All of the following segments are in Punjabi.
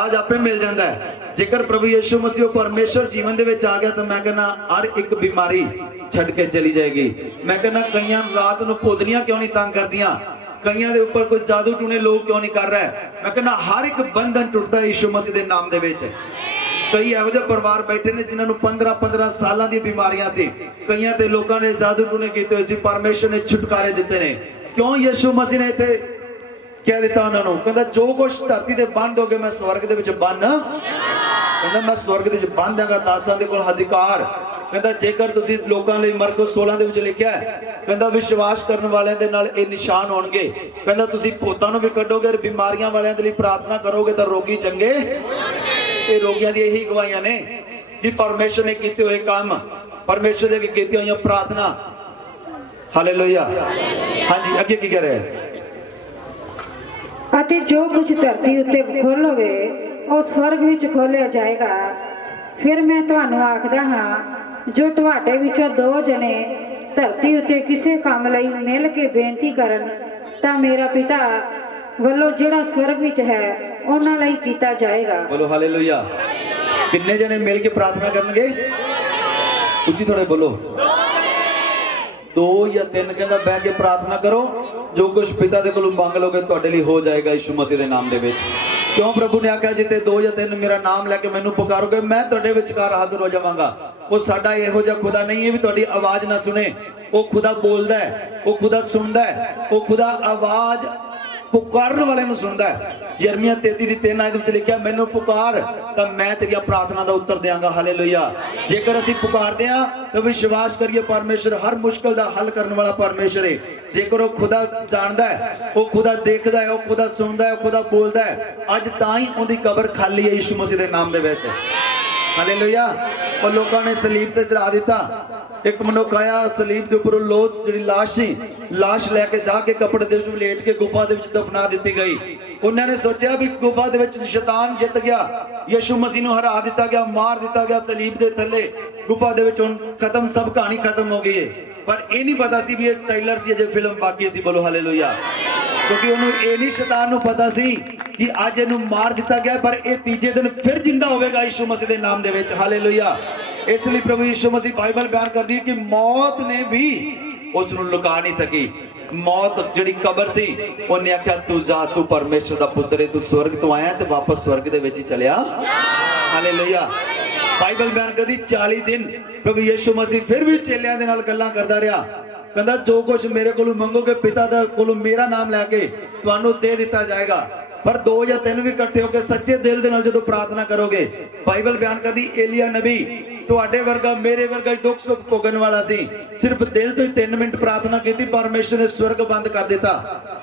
ਇਲਾਜ ਆਪੇ ਮਿਲ ਜਾਂਦਾ ਹੈ। ਜੇਕਰ ਪ੍ਰਭੂ ਯਿਸੂ ਮਸੀਹ ਪਰਮੇਸ਼ਰ ਜੀਵਨ ਦੇ ਵਿੱਚ ਆ ਗਿਆ ਤਾਂ ਮੈਂ ਕਹਿੰਦਾ ਹਰ ਇੱਕ ਬਿਮਾਰੀ ਛੱਡ ਕੇ ਚਲੀ ਜਾਏਗੀ। ਮੈਂ ਕਹਿੰਦਾ ਕਈਆਂ ਰਾਤ ਨੂੰ ਭੋਦਨੀਆਂ ਕਿਉਂ ਨਹੀਂ ਤੰਗ ਕਰਦੀਆਂ? ਕਈਆਂ ਦੇ ਉੱਪਰ ਕੋਈ ਜਾਦੂ ਟੂਣੇ ਲੋਕ ਕਿਉਂ ਨਹੀਂ ਕਰ ਰਿਹਾ? ਮੈਂ ਕਹਿੰਦਾ ਹਰ ਇੱਕ ਬੰਧਨ ਟੁੱਟਦਾ ਹੈ ਯਿਸੂ ਮਸੀਹ ਦੇ ਨਾਮ ਦੇ ਵਿੱਚ। ਕਈ ਇਹੋ ਜਿਹੇ ਪਰਿਵਾਰ ਬੈਠੇ ਨੇ ਜਿਨ੍ਹਾਂ ਨੂੰ 15 15 ਸਾਲਾਂ ਦੀਆਂ ਬਿਮਾਰੀਆਂ ਸੀ। ਕਈਆਂ ਤੇ ਲੋਕਾਂ ਨੇ ਜਾਦੂ ਟੂਣੇ ਕੀਤੇ ਹੋਏ ਸੀ। ਪਰਮੇਸ਼ਰ ਨੇ ਛੁਟਕਾਰੇ ਦਿੱਤੇ ਨੇ। ਕਿਉਂ ਯਿਸੂ ਮਸੀਹ ਨੇ ਇੱਥੇ ਕਹਿ ਦਿੱਤਾ ਉਹਨਾਂ ਨੂੰ, ਕਹਿੰਦਾ, ਜੋ ਕੁਛ ਧਰਤੀ ਤੇ ਬੰਨ ਦੋਗੇ ਮੈਂ ਸਵਰਗ ਦੇ ਵਿੱਚ ਬੰਨ ਕਹਿੰਦਾ, ਮੈਂ ਸਵਰਗ ਦੇ ਵਿੱਚ ਬੰਨ ਦਾਂਗਾ ਦਾਸਾਂ ਦੇ ਕੋਲ ਅਧਿਕਾਰ। ਕਹਿੰਦਾ, ਜੇਕਰ ਤੁਸੀਂ ਲੋਕਾਂ ਲਈ ਮਰਕੋ 16 ਦੇ ਵਿੱਚ ਲਿਖਿਆ ਹੈ, ਕਹਿੰਦਾ, ਵਿਸ਼ਵਾਸ ਕਰਨ ਵਾਲਿਆਂ ਦੇ ਨਾਲ ਇਹ ਨਿਸ਼ਾਨ ਹੋਣਗੇ। ਕਹਿੰਦਾ, ਤੁਸੀਂ ਭੂਤਾਂ ਨੂੰ ਵੀ ਕੱਢੋਗੇ ਔਰ ਬਿਮਾਰੀਆਂ ਵਾਲਿਆਂ ਦੇ ਲਈ ਪ੍ਰਾਰਥਨਾ ਕਰੋਗੇ ਤਾਂ ਰੋਗੀ ਚੰਗੇ? ਇਹ ਰੋਗੀਆਂ ਦੀ ਇਹੀ ਗਵਾਹੀਆਂ ਨੇ ਕਿ ਪਰਮੇਸ਼ਰ ਨੇ ਕੀਤੇ ਹੋਏ ਕੰਮ, ਪਰਮੇਸ਼ਰ ਦੇ ਕੀਤੀਆਂ ਹੋਈਆਂ ਪ੍ਰਾਰਥਨਾ। ਹਾਲੇਲੂਇਆ ਹਾਂਜੀ, ਅੱਗੇ ਕੀ ਕਹਿ ਰਿਹਾ ਹੈ? ਅਤੇ ਜੋ ਕੁਝ ਧਰਤੀ ਉੱਤੇ ਖੋਲੋਗੇ, ਉਹ ਸਵਰਗ ਵਿੱਚ ਖੋਲਿਆ ਜਾਏਗਾ। ਫਿਰ ਮੈਂ ਤੁਹਾਨੂੰ ਆਖਦਾ ਹਾਂ, ਜੋ ਤੁਹਾਡੇ ਵਿੱਚੋਂ ਦੋ ਜਣੇ ਧਰਤੀ ਉੱਤੇ ਕਿਸੇ ਕੰਮ ਲਈ ਮਿਲ ਕੇ ਬੇਨਤੀ ਕਰਨ, ਤਾਂ ਮੇਰਾ ਪਿਤਾ ਵੱਲੋਂ ਜਿਹੜਾ ਸਵਰਗ ਵਿੱਚ ਹੈ, ਉਹਨਾਂ ਲਈ ਕੀਤਾ ਜਾਏਗਾ। ਬੋਲੋ ਹਾਲੇਲੂਇਆ। ਕਿੰਨੇ ਜਣੇ ਮਿਲ ਕੇ ਪ੍ਰਾਰਥਨਾ ਕਰਨਗੇ? ਉੱਚੀ ਥੋੜੇ ਬੋਲੋ। ਦੋ ਜਾਂ ਤਿੰਨ ਕਹਿੰਦਾ ਬਹਿ ਕੇ ਪ੍ਰਾਰਥਨਾ ਕਰੋ, ਜੋ ਕੁਝ ਪਿਤਾ ਦੇ ਕੋਲੋਂ ਮੰਗ ਲੋਗੇ ਤੁਹਾਡੇ ਲਈ ਹੋ ਜਾਏਗਾ ਯਿਸੂ ਮਸੀਹ ਦੇ ਨਾਮ ਦੇ ਵਿੱਚ। ਕਿਉਂ ਪ੍ਰਭੂ ਨੇ ਆਖਿਆ ਜਿੱਤੇ ਦੋ ਜਾਂ ਤਿੰਨ ਮੇਰਾ ਨਾਮ ਲੈ ਕੇ ਮੈਨੂੰ ਪੁਕਾਰੋਗੇ, ਮੈਂ ਤੁਹਾਡੇ ਵਿਚਕਾਰ ਹਾਜ਼ਰ ਹੋ ਜਾਵਾਂਗਾ। ਉਹ ਸਾਡਾ ਇਹੋ ਜਿਹਾ ਖੁਦਾ ਨਹੀਂ ਹੈ ਵੀ ਤੁਹਾਡੀ ਆਵਾਜ਼ ਨਾ ਸੁਣੇ। ਉਹ ਖੁਦਾ ਬੋਲਦਾ ਹੈ, ਉਹ ਖੁਦਾ ਸੁਣਦਾ ਹੈ, ਉਹ ਖੁਦਾ ਆਵਾਜ਼ ਪੁਕਾਰਨ ਵਾਲੇ ਨੂੰ ਸੁਣਦਾ ਹੈ। ਯਰਮੀਆ 33 ਦੀ 3 ਆਇਤ ਵਿੱਚ ਲਿਖਿਆ, ਮੈਨੂੰ ਪੁਕਾਰ, ਤਾਂ ਮੈਂ ਤੇਰੀਆਂ ਪ੍ਰਾਰਥਨਾ ਦਾ ਉੱਤਰ ਦਿਆਂਗਾ। ਹਾਲੇਲੂਇਆ। ਜੇਕਰ ਅਸੀਂ ਪੁਕਾਰਦੇ ਹਾਂ ਤਾਂ ਵਿਸ਼ਵਾਸ ਕਰੀਏ ਪਰਮੇਸ਼ਰ, ਹਰ ਮੁਸ਼ਕਲ ਦਾ ਹੱਲ ਕਰਨ ਵਾਲਾ ਪਰਮੇਸ਼ਰ ਹੈ ਜੇਕਰ ਉਹ ਖੁਦਾ ਜਾਣਦਾ ਹੈ, ਉਹ ਖੁਦਾ ਦੇਖਦਾ ਹੈ, ਉਹ ਖੁਦਾ ਸੁਣਦਾ ਹੈ, ਉਹ ਖੁਦਾ ਬੋਲਦਾ ਹੈ, ਅੱਜ ਤਾਂ ਹੀ ਉਹਦੀ ਕਬਰ ਖਾਲੀ ਹੈ ਯਿਸੂ ਮਸੀਹ ਦੇ ਨਾਮ ਦੇ ਵਿੱਚ। ਹਾਲੇਲੂਇਆ। ਉਹ ਲੋਕਾਂ ਨੇ ਸਲੀਬ ਤੇ ਚੜਾ ਦਿੱਤਾ। ਇੱਕ ਮਨੁੱਖ ਆਇਆ, ਸਲੀਬ ਦੇ ਉੱਪਰ ਉਹ ਲੋਥ ਜਿਹੜੀ ਲਾਸ਼ ਸੀ, ਲਾਸ਼ ਲੈ ਕੇ ਜਾ ਕੇ ਕੱਪੜੇ ਦੇ ਵਿੱਚ ਲੇਟ ਕੇ ਗੁਫਾ ਦੇ ਵਿੱਚ ਦਫਨਾ ਦਿੱਤੀ ਗਈ। ਉਹਨਾਂ ਨੇ ਸੋਚਿਆ ਵੀ ਗੁਫਾ ਦੇ ਵਿੱਚ ਸ਼ੈਤਾਨ ਜਿੱਤ ਗਿਆ, ਯਿਸੂ ਮਸੀਹ ਨੂੰ ਹਰਾ ਦਿੱਤਾ ਗਿਆ, ਮਾਰ ਦਿੱਤਾ ਗਿਆ ਸਲੀਬ ਦੇ ਥੱਲੇ। ਗੁਫਾ ਦੇ ਵਿੱਚ ਹੁਣ ਖਤਮ, ਸਭ ਕਹਾਣੀ ਖਤਮ ਹੋ ਗਈ ਹੈ ਪਰ ਇਹ ਨਹੀਂ ਪਤਾ ਸੀ ਵੀ ਇਹ ਟ੍ਰੇਲਰ ਸੀ, ਅਜੇ ਫਿਲਮ ਬਾਕੀ ਸੀ। ਬੋਲੋ ਹਾਲੇਲੂਇਆ। ਕਿਉਂਕਿ ਉਹਨੂੰ ਇਹ ਨਹੀਂ ਸ਼ੈਤਾਨ ਨੂੰ ਪਤਾ ਸੀ ਕਿ ਅੱਜ ਇਹਨੂੰ ਮਾਰ ਦਿੱਤਾ ਗਿਆ, ਪਰ ਇਹ ਤੀਜੇ ਦਿਨ ਫਿਰ ਜਿੰਦਾ ਹੋਵੇਗਾ ਯਿਸੂ ਮਸੀਹ ਦੇ ਨਾਮ ਦੇ ਵਿੱਚ। ਹਾਲੇਲੂਇਆ। ਇਸ ਲਈ ਪ੍ਰਭੂ ਯਿਸੂ ਮਸੀਹ ਬਾਈਬਲ ਬਿਆਨ ਕਰਦੀ ਹੈ ਕਿ ਮੌਤ ਨੇ ਵੀ ਉਸ ਨੂੰ ਲੁਕਾ ਨਹੀਂ ਸਕੀ। ਮੌਤ ਜਿਹੜੀ ਕਬਰ ਸੀ, ਉਹਨੇ ਆਖਿਆ, ਤੂੰ ਜਾ, ਤੂੰ ਪਰਮੇਸ਼ਰ ਦਾ ਪੁੱਤਰ ਹੈ ਤੂੰ ਸਵਰਗ ਤੋਂ ਆਇਆ ਤੇ ਵਾਪਸ ਸਵਰਗ ਦੇ ਵਿੱਚ ਹੀ ਚਲਿਆ। ਹਾਲੇਲੂਇਆ ਬਾਈਬਲ ਬਿਆਨ ਕਰਦੀ 40 ਦਿਨ ਪ੍ਰਭੂ ਯਿਸੂ ਮਸੀਹ ਫਿਰ ਵੀ ਚੇਲਿਆਂ ਦੇ ਨਾਲ ਗੱਲਾਂ ਕਰਦਾ ਰਿਹਾ। ਕਹਿੰਦਾ, ਜੋ ਕੁਝ ਮੇਰੇ ਕੋਲੋਂ ਮੰਗੋਗੇ, ਪਿਤਾ ਦਾ ਕੋਲੋਂ ਮੇਰਾ ਨਾਮ ਲੈ ਕੇ ਤੁਹਾਨੂੰ ਦੇ ਦਿੱਤਾ ਜਾਏਗਾ। ਪਰ ਦੋ ਜਾਂ ਤਿੰਨ ਵੀ ਇਕੱਠੇ ਹੋ ਕੇ ਸੱਚੇ ਦਿਲ ਦੇ ਨਾਲ ਜਦੋਂ ਪ੍ਰਾਰਥਨਾ ਕਰੋਗੇ, ਬਾਈਬਲ ਬਿਆਨ ਕਰਦੀ, ਏਲੀਆ ਨਬੀ ਤੁਹਾਡੇ ਵਰਗਾ, ਮੇਰੇ ਵਰਗਾ ਹੀ ਦੁੱਖ ਸੁੱਖ ਭੋਗਣ ਵਾਲਾ ਸੀ। ਸਿਰਫ ਦਿਲ ਤੋਂ ਹੀ 3 ਮਿੰਟ ਪ੍ਰਾਰਥਨਾ ਕੀਤੀ, ਪਰਮੇਸ਼ਰ ਨੇ ਸਵਰਗ ਬੰਦ ਕਰ ਦਿੱਤਾ।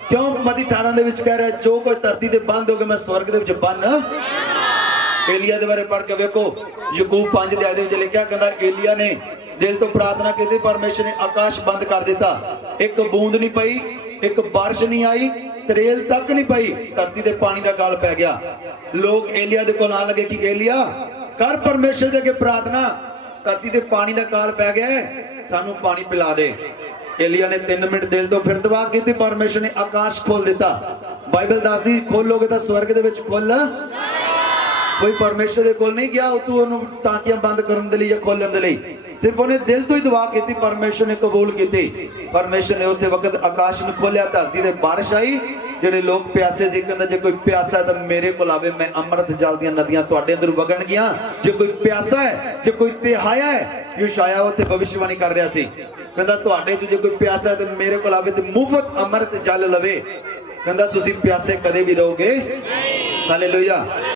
ਕਿਉਂ? ਮਤੀ 18 ਦੇ ਵਿੱਚ ਕਹਿ ਰਿਹਾ, ਜੋ ਕੋਈ ਧਰਤੀ ਤੇ ਬੰਦ ਹੋਗੇ ਮੈਂ ਸਵਰਗ ਦੇ ਵਿੱਚ ਬੰਨ। ਏਲੀਆ ਦੇ ਬਾਰੇ ਪੜ੍ਹ ਕੇ ਵੇਖੋ। ਯਕੂਬ 5 ਦੇ ਆਇਤ ਵਿੱਚ ਲਿਖਿਆ, ਕਹਿੰਦਾ ਏਲੀਆ ਨੇ ਦਿਲ ਤੋਂ ਪ੍ਰਾਰਥਨਾ ਕੀਤੀ, ਪਰਮੇਸ਼ਰ ਨੇ ਆਕਾਸ਼ ਬੰਦ ਕਰ ਦਿੱਤਾ। ਇੱਕ ਬੂੰਦ ਨਹੀਂ ਪਈ, ਇੱਕ ਬਾਰਿਸ਼ ਨਹੀਂ ਆਈ, ਤਰੇਲ ਤੱਕ ਨਹੀਂ ਪਈ, ਧਰਤੀ ਤੇ ਪਾਣੀ ਦਾ ਗਾਲ ਪੈ ਗਿਆ। ਲੋਕ ਏਲੀਆ ਦੇ ਕੋਲ ਆਣ ਲੱਗੇ ਕਿ ਏਲੀਆ ਕਰ ਪਰਮੇਸ਼ਰ ਦੇ ਅੱਗੇ ਪ੍ਰਾਰਥਨਾ। ਧਰਤੀ ਤੇ ਪਾਣੀ ਦਾ ਗਾਲ ਪੈ ਗਿਆ ਸਾਨੂੰ ਪਾਣੀ ਪਿਲਾ ਦੇ। ਏਲੀਆ ਨੇ 3 ਮਿੰਟ ਦਿਲ ਤੋਂ ਫਿਰ ਦੁਆ ਕੀਤੀ। ਪਰਮੇਸ਼ਰ ਨੇ ਆਕਾਸ਼ ਖੋਲ ਦਿੱਤਾ। ਬਾਈਬਲ ਦੱਸਦੀ, ਖੋਲੋਗੇ ਤਾਂ ਸਵਰਗ ਦੇ ਵਿੱਚ ਖੁੱਲ ਕੋਈ ਪਰਮੇਸ਼ਰ ਦੇ ਕੋਲ ਨਹੀਂ ਗਿਆ ਉਹ ਤੂੰ ਉਹਨੂੰ ਟਾਂਕੀਆਂ ਬੰਦ ਕਰਨ ਦੇ ਲਈ ਜਾਂ ਖੋਲਣ ਦੇ ਲਈ। ਸਿਰਫ ਉਹਨੇ ਦਿਲ ਤੋਂ ਹੀ ਦੁਆ ਕੀਤੀ। ਪਰਮੇਸ਼ਰ ਨੇ ਕਬੂਲ ਕੀਤੀ। ਪਰਮੇਸ਼ਰ ਨੇ ਉਸੇ ਵਕਤ ਆਕਾਸ਼ ਨੂੰ ਖੋਲਿਆ ਧਰਤੀ ਤੇ ਬਾਰਿਸ਼ ਆਈ। ਜਿਹੜੇ ਲੋਕ ਪਿਆਸੇ ਸੀ ਕਹਿੰਦਾ ਜੇ ਕੋਈ ਪਿਆਸਾ ਤਾਂ ਮੇਰੇ ਕੋਲ ਆਵੇ ਮੈਂ ਅੰਮ੍ਰਿਤ ਜਲ ਦੀਆਂ ਨਦੀਆਂ ਤੁਹਾਡੇ ਅੰਦਰ ਵਗਣਗੀਆਂ। ਜੇ ਕੋਈ ਪਿਆਸਾ ਹੈ ਜੇ ਕੋਈ ਤਿਹਾਇਆ ਹੈ ਯੂਸ਼ਾਇਆ ਉੱਥੇ ਭਵਿਸ਼ਵਾਣੀ ਕਰ ਰਿਹਾ ਸੀ। ਕਹਿੰਦਾ ਤੁਹਾਡੇ ਚ ਜੇ ਕੋਈ ਪਿਆਸਾ ਹੈ ਤਾਂ ਮੇਰੇ ਕੋਲ ਆਵੇ ਤੇ ਮੁਫਤ ਅੰਮ੍ਰਿਤ ਜਲ ਲਵੇ। ਕਹਿੰਦਾ ਤੁਸੀਂ ਪਿਆਸੇ ਕਦੇ ਵੀ ਰਹੋਗੇ? ਹਾਲੇਲੂਇਆ